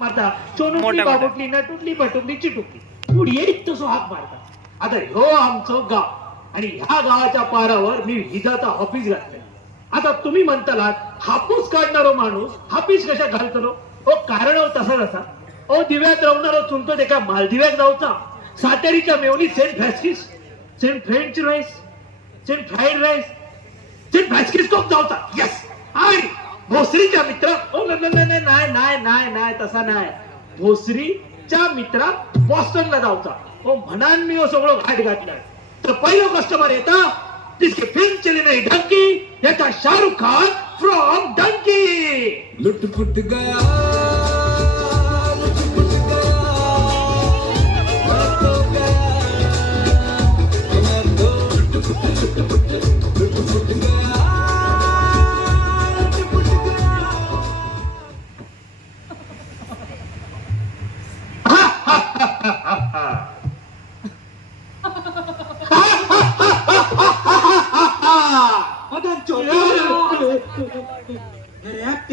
मारता. चोनुटली. बाबुटली नटुटली बटुकली चिटुकली पुढे येत तसो हाक मारता. आता ह्यो आमचं गाव. आणि ह्या गावाच्या पारावर मी हिजाचा ऑफिस घातलं आता तुम्ही म्हणतालात हापूस काढणारो माणूस हापीस कशा घालतलो ओ कारण हो तसा नसा. ओ दिव्यात राहणारो चुलतो एका मालदिव्यात जाऊचा. सातेरीच्या मेवणी saint Francis saint French rice saint fried rice saint Francis coke जाऊचा. येस आणि भोसरीच्या मित्र ओ नाही नाही नाही नाही नाही नाही तसा नाही. भोसरीच्या मित्रा बॉस्टनला जाऊचा ओ म्हणान मी हो सगळं घाट घातलाय. तर पहिलं कस्टमर येता जिसकी फिल्म चली नाही ढंकी याचा शाहरुख खान फ्रॉम डंकी. लुट पुट गया।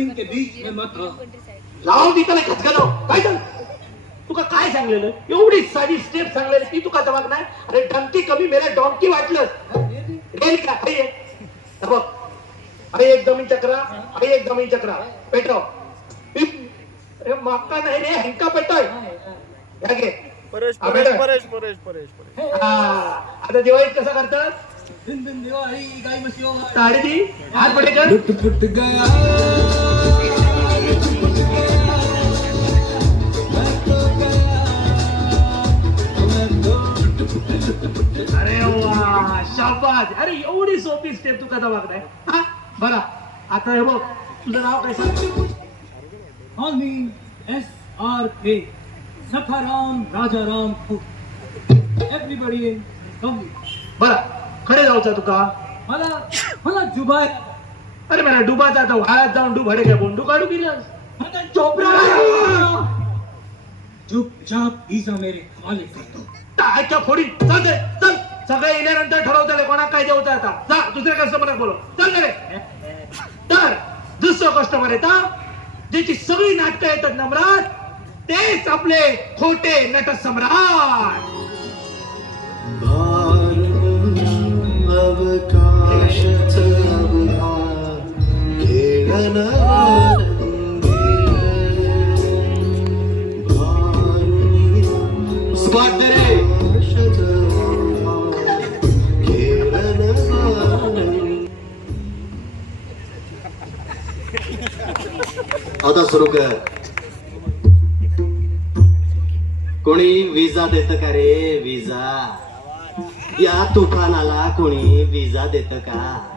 एक्टिंग के बीच में मत रहो लाव ती त्याला खचकालो काय झालं? तुका काय सांगलेलं? एवढी साधी स्टेप सांगलेली ती तुका जमाक नाही. अरे डंकी कमी मेला डॉंकी वाटलं. रेल का हे. बघ. अरे एक जमीन चक्रा. अरे एक जमीन चक्रा. पेटव. अरे माका नाही रे हंका पेटोय घे. परेश हा, परेश. परेश परेश परेश परेश. हा, आता दिवाळीत कसं करतात? दिवाळी गाई म्हशी ताडी दी. हात पडे मैं मैं अरे वा शाबास अरे एवढी सोपी स्टेप तू कसा वागताय हा बरा आता हे बघ तुझं नाव काय सांग Call me S.R.K. Sakaram Rajaram Cook. Everybody come. बरा खडे जाऊचा तुका मला मला जुबाय अरे मला डुबाचा आता वाळात जाऊन डुबाडे काय? बोंडू काढू मदन चोपड़ा चुपचाप मेरे हवाले कर दो। टाळ्याच्या फोडी चल चल। सगळे येण्यानंतर ठरवतले कोणा काय जेवता आता? जा दुसऱ्या कस्टमर बोलो चल रे. तर दुसरं कस्टमर येता ज्याची सगळी नाटकं येतात नम्राट तेच आपले खोटे नट सम्राट आता सुरू कर. कोणी विजा देत का रे विजा? या तुफानाला कोणी विजा देत का?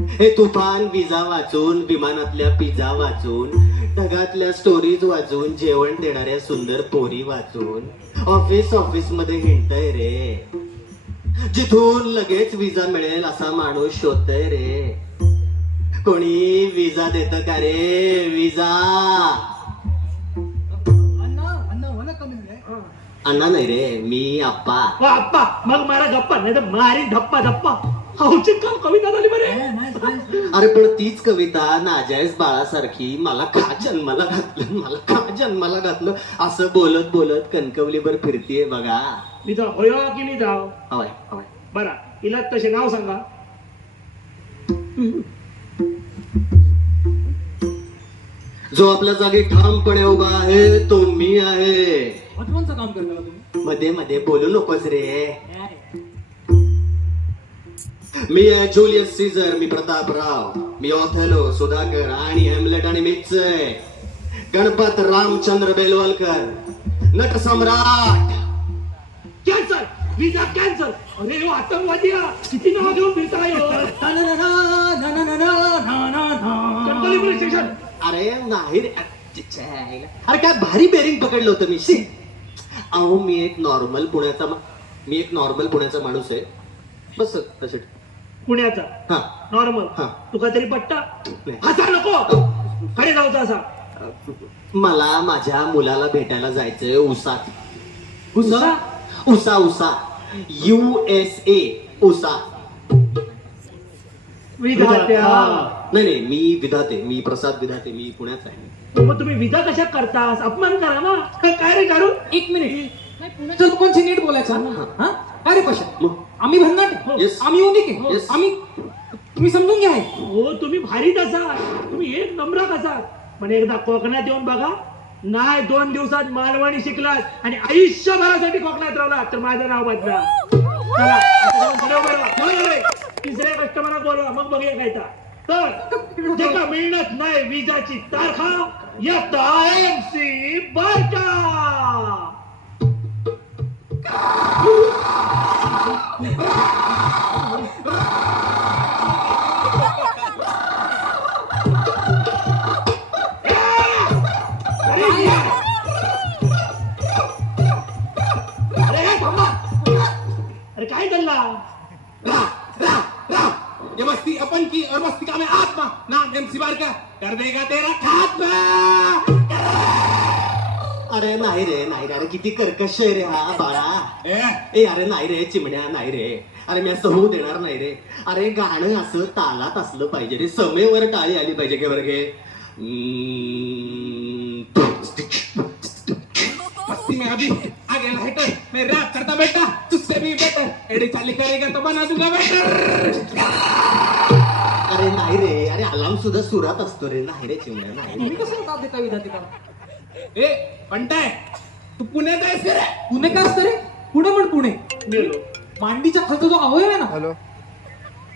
हे तुफान विजा वाचून विमानातल्या पिझ्झा वाचून ढगातल्या स्टोरीज वाचून जेवण देणाऱ्या सुंदर पोरी वाचून. ऑफिस ऑफिसमध्ये हिंडतय रे. जिथून लगेच विजा मिळेल असा माणूस शोधतय रे. कोणी विजा देत का रे? विजा. अण्णा अण्णा नाही रे मी आप्पा. वा अप्पा मग मारा गप्पा नाही तर मारी धप्पा धप्पा. हौची काम कविता झाली बरे. अरे पण तीच कविता नाजायज बाळासारखी मला का जन्माला घातलं? मला का जन्माला घातलं? असं बोलत बोलत कणकवलीवर फिरतीये बघा. मी तर होय की मी जाव? हवाय हवाय बरा हिला तसे नाव सांगा. जो आपल्या जागी ठामपणे उभा आहे तो मी आहे. काम करता का तुम्ही? मध्ये मध्ये बोलू नकोस रे. मी आहे जुलियस सीझर मी प्रतापराव मी ऑथेलो सुधाकर आणि हेमलेट आणि आहे. गणपत रामचंद्र बेलवलकर नट सम्राट. कॅन्सर विजा कॅन्सर अरे हो आतंकवादी हा. किती नाव घेऊन फिरताय हो? पोलीस स्टेशन अरे नाही रे. अरे काय भारी बेरिंग पकडलं होतं मी. शी. अहो मी एक नॉर्मल पुण्याचा मा- मी एक नॉर्मल पुण्याचा माणूस आहे. बस तसे. पुण्याचा. हा. नॉर्मल हा. तुका तरी पट्टा नाही. असा नको. खडे जाऊचा असा. मला माझ्या मुलाला भेटायला जायचंय उसात उसा? उसा? उसा यू एस ए उसा. विधात्या नाही नाही मी विधाते. मी प्रसाद विधाते. मी पुण्याचा आहे. मग तुम्ही विजा कशा करतास? अपमान करा ना. काय रे काढू एक मिनिट. नाही पुण्याच्या लोकांशी नीट बोलायचं? हा? अरे कशा मग आम्ही भन्नाट आहे. Yes. आम्ही आहे Yes. आम्ही तुम्ही समजून घ्या हे. हो तुम्ही भारीच असाल तुम्ही एक नम्रक असाल पण एकदा कोकणात येऊन बघा नाही दोन दिवसात मालवणी शिकलात आणि आयुष्यभरासाठी कोकणात राहिलात तर माझं नाव बदला चला, आता जाऊन पुढे उभं राहा. जाऊन उभे. तिसऱ्या कस्टमरला बोलवा मग बघूया काय तर. तर जे का मिळणत नाही विजाची तारखा येता एम सी बारका अरे काय चालला? ये मस्ती अपन की और मस्ती का मैं आत्मा. नाम एमसी बार का. कर देगा तेरा खात्मा. अरे नाही रे नाही रे. अरे किती कर्कश आहे रे हा अरे नाही रे चिमण्या नाही रे. अरे मी असं होऊ देणार नाही रे. अरे गाणं असं तालात असलं पाहिजे रे. समेवर टाळी आली पाहिजे के बरं मस्ती में अभी आगे लाइटर मैं रैप करता बेटा तुझसे भी बेटर एडी चाली करेगा तो बना दूंगा बेटर अरे नाही रे. अरे अलार्म सुद्धा सुरात असतो रे. नाही रे चिमण्या नाही रे. कसं दाब देता विधातिका ए पंटाय तू पुण्यात आहेस का रे? पुणे काय असतं रे? पुणे पण. पुणे मांडीच्या खालचा जो अवयव आहे ना. हॅलो.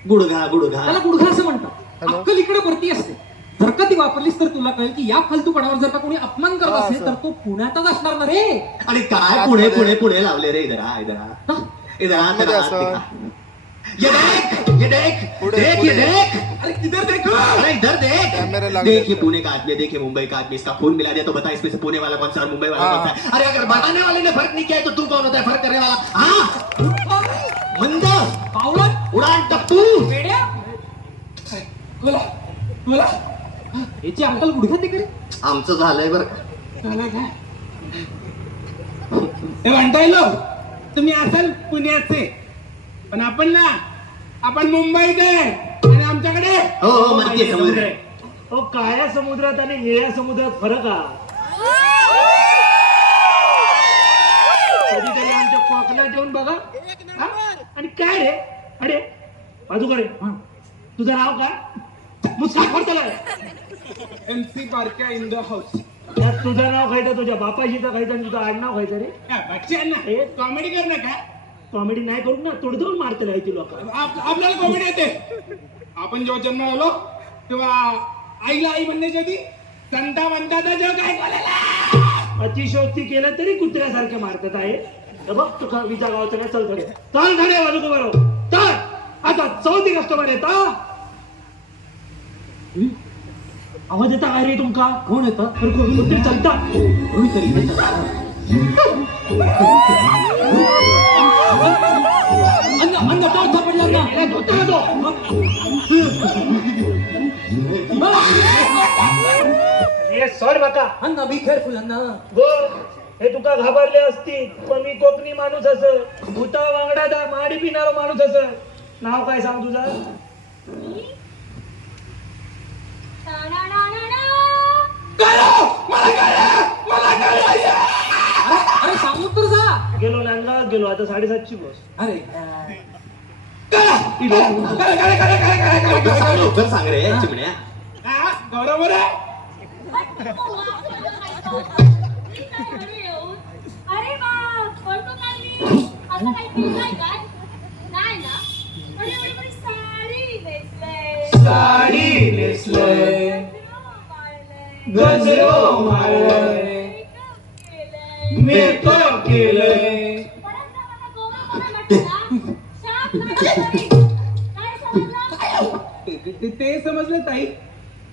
गुडघा गुडघा. त्याला गुडघा असं म्हणतात. हॅलो? अक्कल इकडे वरती असते. जर का ती वापरलीस तर तुला कळेल की या फालतूपणावर जर का कोणी अपमान करत हा, असेल सर. तर तो पुण्यातच असणार ना रे. आणि काय पुणे पुणे पुणे लावले रे? इधरा इधरा हा? इधरा. ये देख ये देख पुढे, देख ये पुढे. देख। अरे किधर देखो? अरे इधर देख। लग देख ये। पुणे का आदमी है, देख ये मुंबई का आदमी इसका खून मिला दिया तो बता इसमें से पुणे वाला कौन सा और मुंबई वाला हाँ। कौन सा है? अरे अगर बताने वाले ने फर्क नहीं किया है, तो तू कौन होता है फर्क करने वाला? हाँ? मंद पावलं उडान टप्पू। वेड्या बोला बोला। याची अक्कल गुडघ्यात रे आमचं झालंय बरं का. झालं काय? हे तुम्ही असाल पुण्याचे. पण आपण ना आपण मुंबईत आहे आणि आमच्याकडे? हो हो माहिती आहे समुद्र आहे. हो काळ्या समुद्रात आणि निळ्या समुद्रात फरक हा कधीतरी आमच्या कोकणात येऊन बघा. हा? आणि काय रे? अरे बाजू रे तुझं नाव काय? मुस्का खोडतलाय MC Parkya in the house. त्यात तुझं नाव खायचं तुझ्या बापाशीचं खायचं आणि तुझं आडनाव खायचं रे. कॉमेडी कर ना का कॉमेडी नाही करून ना तोडदोड मारते लायची लोक. आप- आपल्याला कॉमेडी येते. आपण जेव्हा जन्म आलो तेव्हा आईला आई म्हणण्याची संता म्हणता जग काय अतिशोक्ती केलं तरी कुत्र्यासारखे मारतात आहे तर बघ तुका विजा गावाचं नाही चल खडे चल खडे बाजू बरोबर तर आता चौथी कस्टमर येता आवाज येता काय रे तुमका? कोण येतं? अरे चालता? कोणीतरी येतं. अन्न अन्न पावसा पडला ना आहे तो. हे सर बका अन्न बी केअरफुल अन्न गो हे तुका घाबरले असती पण मी कोकणी माणूस अस. भूता वांगडा दा माडी पिणारो माणूस अस. नाव काय सांग तुझं? गेलो नांदगावात गेलो आता साडेसातची बस. अरे. लवकर सांग लवकर सांग रे चिमण्या बरोबर आहे अरे वा कोणतं काढली आता काही पिल्लाय काय नाही ना अरे एवढी बरी साडी नेसलंय साडी नेसलंय गजरो मारलंय मेकअप केलंय. ते- समजलं ताई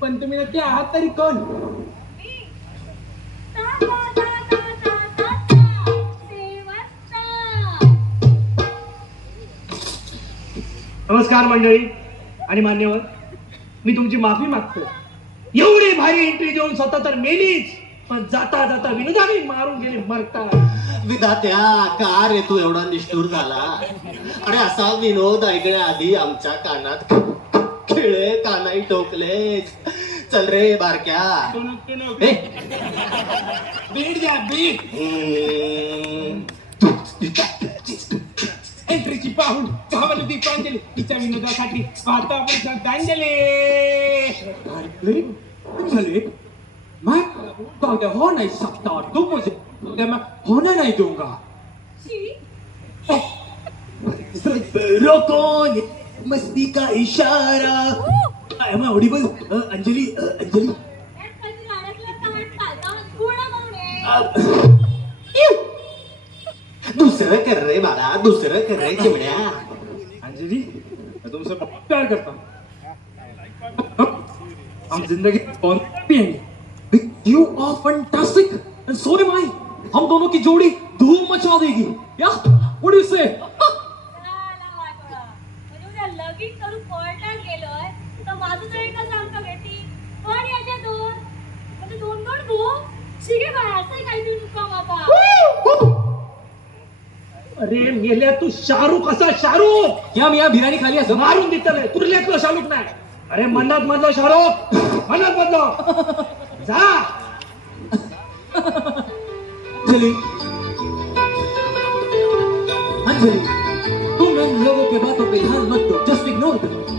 पण तुम्ही नक्की आहात तरी कोण. नमस्कार मंडळी आणि मान्यवर मी तुमची माफी मागतो एवढी भारी एंट्री देऊन स्वतः तर मेलीच पण जाता जाता विनोदाने मारून गेले मरता विधात्या का रे तू एवढा निष्ठूर झाला? अरे असा विनोद ऐकण्याआधी आमच्या कानात खेळे कानाई टोकले चल रे बारक्या. ए, बीट द्या बीट. हम्म. एंट्रीची पाहून दीपांजली. तिच्या विनोदासाठी पाहतो आपण श्रद्धांजली चले मैं तो हो नहीं सकता तुम मुझे तो मैं होने नहीं दूंगा शी. रोको मस्ती का इशारा I audible? Uh, Anjali Anjali. दुसरं कर रे बाळा दुसरं कर रे चिमण्या. अंजलि बहुत प्यार करता. हम जिंदगी कौन you are fantastic and so am I हम दोनों की जोड़ी धूम मचा देगी. या व्हाट डू से झाला वाटोळा. म्हणजे उद्या लगीन करून कोर्टात गेलोय तर माझं तरी पण याच्या दोन म्हणजे दोन दोन शिगे बाय असं काही तू नुका बाबा. अरे मेल्या तू शाहरुख असा शाहरुख! या या बिरयानी खाली असं सब मारून देतलं तुला शाहरुख नाही. अरे मन्नात मधलं शाहरुख! मन्नात मधलं! जा! अंजली. अंजली तुम इन लोगों के बातों पे ध्यान मत दो. जस्ट इग्नोर करो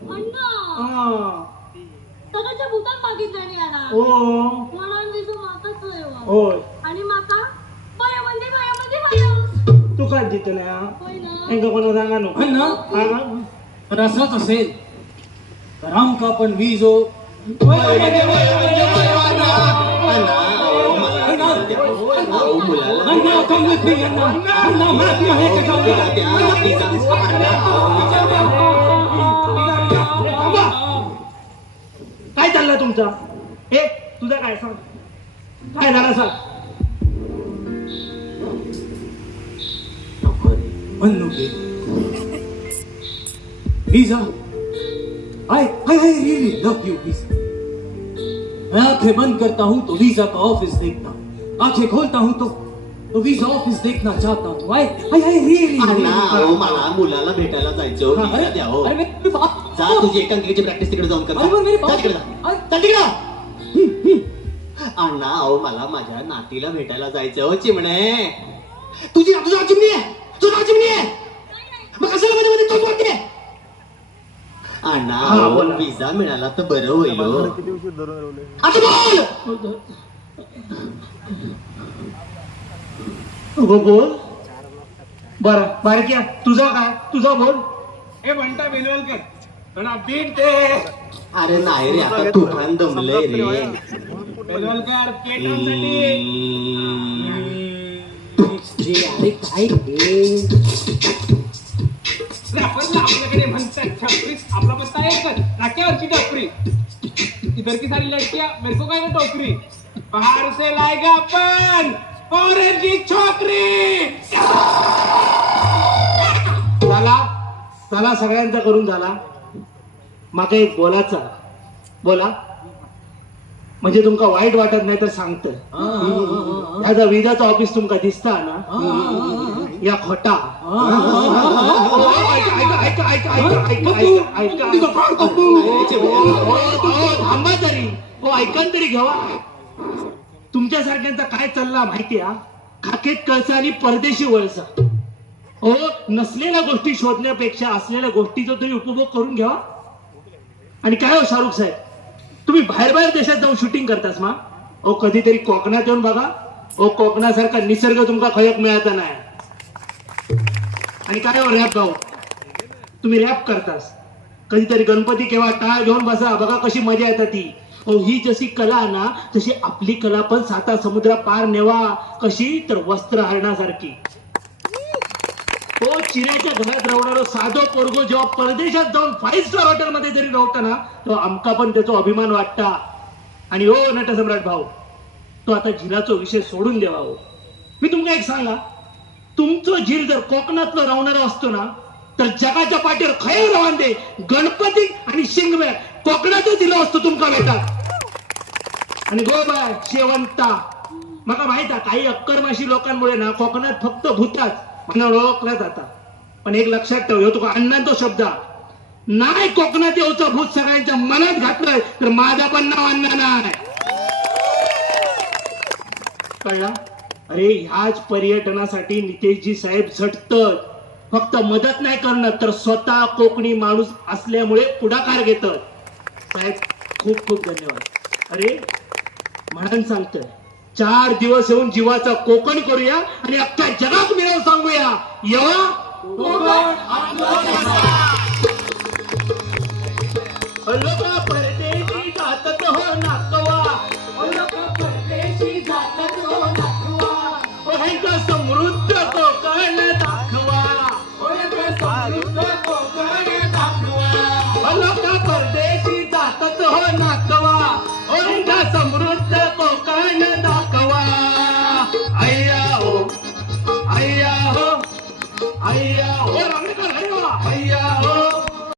어. 내가 잘 못한 막이 되니야나. na. Enggak kono tangan. Ay na. Para sa to say. Karam ka pan viso. Ay na na na. Anna, come with me, Anna. Anna, Matthew, I hate to come थांबा. काय चाललं तुमचं? Visa मैं आँखें बंद करता हूँ तो वीज़ा का ऑफ़िस देखता हूँ। आँखें खोलता हूँ तो वीजा ऑफिस देखना चाहता हूं आई आई आई रियली अण्णा अहो मला मुलाला भेटायला जायचं हो, विजा द्या हो. अरे मेरी बात जा तुझी एकांकिकेची प्रॅक्टिस तिकडे जाऊन कर. अरे पण मेरी जा बात तिकडे जा. अरे- चल तिकडे. अण्णा अहो मला माझ्या नातीला भेटायला जायचं हो चिमणे. तुझी तुझं नाव चिमणी आहे. तुझं नाव चिमणी आहे. मग कशाला मध्ये मध्ये तोच वाटते अण्णा हा, अहो, बोला. विजा मिळाला तर बरं होईल हो. आता बोल. हो बोल. बर बारक्या तुझा काय? तुझा बोल. हे म्हणता बेलवलकर बीट दे अरे नाही रे आता तुफान दमलंय रे. बेलवलकर केटांसाठी आपण आपल्याकडे म्हणतात छपरी. आपला पत्ता एकच. नाक्यावरची टोकरी इधर की सारी लड़कियां मेरे को काय टोकरी बाहर से लाएगा अपन औरंगी छोकरी चला चला सगळ्यांचा करून झाला माका एक बोलायचा बोला म्हणजे तुमका वाईट वाटत नाही तर सांगतं ह्या विजाचं ऑफिस तुमका दिसता ना या खोटा थांबा तरी हो ऐकन तरी घेवा तुमच्यासारख्यांचा काय चालला माहिती हा? खाकेत कळसा आणि परदेशी वळसा. हो नसलेल्या गोष्टी शोधण्यापेक्षा असलेल्या गोष्टीचा तुम्ही उपभोग करून घ्यावा आणि काय हो शाहरुख साहेब? तुम्ही बाहेर बाहेर देशात जाऊन शूटिंग करतास मा? ओ कधीतरी कोकणात येऊन बघा. ओ कोकणासारखा निसर्ग तुमका खयक मिळायचा नाही. आणि काय हो रॅप गाऊ तुम्ही रॅप करतास. कधीतरी गणपती केव्हा टाळ घेऊन बसा बघा कशी मजा येतात ती. ही जशी कला आहे ना तशी आपली कला पण साता समुद्रा पार नेवा कशी तर वस्त्र हरणासारखी. तो चिऱ्याच्या घरात राहणारा साधो पोरगो जेव्हा परदेशात जाऊन फाईव्ह स्टार हॉटेलमध्ये जरी राहतो ना तो आमका पण त्याचा अभिमान वाटता. आणि हो नटसम्राट भाऊ तो आता झिलाचो विषय सोडून द्यावा हो. मी तुमका एक सांगा तुमचं झील जर कोकणातलं राहणारा असतो ना तर जगाच्या पाठीवर खय रवान दे गणपती आणि शिंगव्या कोकणातच दिलं असतो तुमका भेटात आणि गो बा शेवंता. मला माहीत आहे काही अक्करमाशी लोकांमुळे ना कोकणात फक्त भूताच म्हणून ओळखला जाता. पण एक लक्षात ठेव ह्यो तुका अण्णांचो शब्द हा. नाही कोकणात येऊचं भूत सगळ्यांच्या मनात घातलंय तर माझा पण नाव अण्णा नाही. कळला? अरे ह्याच पर्यटनासाठी नितेशजी साहेब झटतात फक्त मदत नाही करणार तर स्वतः कोकणी माणूस असल्यामुळे पुढाकार घेतात साहेब खूप खूप धन्यवाद. अरे म्हणून सांगतोय चार दिवस येऊन जीवाचा कोकण करूया आणि अख्ख्या जगात मिळवून सांगूया. येवा.